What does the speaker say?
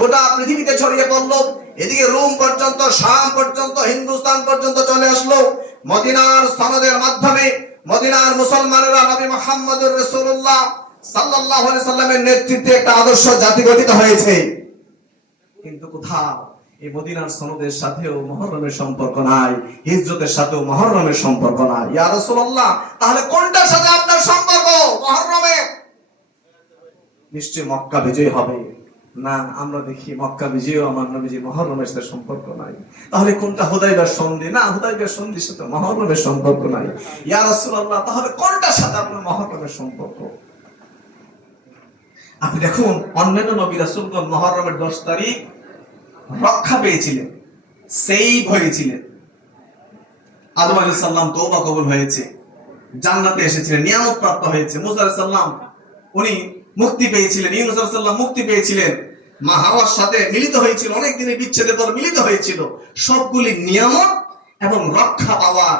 গোটা পৃথিবীতে ছড়িয়ে পড়লো। এদিকে রোম পর্যন্ত, শাম পর্যন্ত, হিন্দুস্তান পর্যন্ত চলে আসলো। মদিনার সনদের মাধ্যমে মদিনার মুসলমানেরা নবী মুহাম্মদুর রাসূলুল্লাহ সাল্লাল্লাহু আলাইহি সাল্লামের নেতৃত্বে একটা আদর্শ জাতি গঠিত হয়েছে। কিন্তু কোথাও এই মদিনার সনদের সাথেও মুহররমের সম্পর্ক নাই, হিজরতের সাথেও মুহররমের সম্পর্ক নাই। ইয়া রাসূলুল্লাহ, তাহলে কোনটার সাথে আপনার সম্পর্ক? মুহররমে? নিশ্চয় মক্কা বিজয় হবে না। আমরা দেখি মক্কা বিজয়ও আমার নবীজি মুহররমের সাথে সম্পর্ক নাই। তাহলে কোনটা? হুদায়বিয়ার সন্ধি? না, হুদায়বিয়ার সন্ধির সাথে মুহররমের সম্পর্ক নাই। ইয়া রাসূলুল্লাহ, তাহলে কোনটার সাথে আপনার মুহররমের সম্পর্ক? আপনি দেখুন, অন্যান্য নবী রাসূলগণ মুহররমের 10 তারিখ রক্ষা পেয়েছিলেন, সেভ হয়েছিলেন। আদম আলাইহিস সালাম তওবা কবুল হয়েছে, জান্নাতে এসেছিলেন, নিয়ামত প্রাপ্ত হয়েছে। মুসা আলাইহিস সালাম উনি মুক্তি পেয়েছিলেন, ইউনূস আলাইহিস সালাম মুক্তি পেয়েছিলেন, মা হাওয়ার সাথে মিলিত হয়েছিল, অনেক দিনের বিচ্ছেদের পর মিলিত হয়েছিল। সবগুলি নিয়ামত এবং রক্ষা পাওয়ার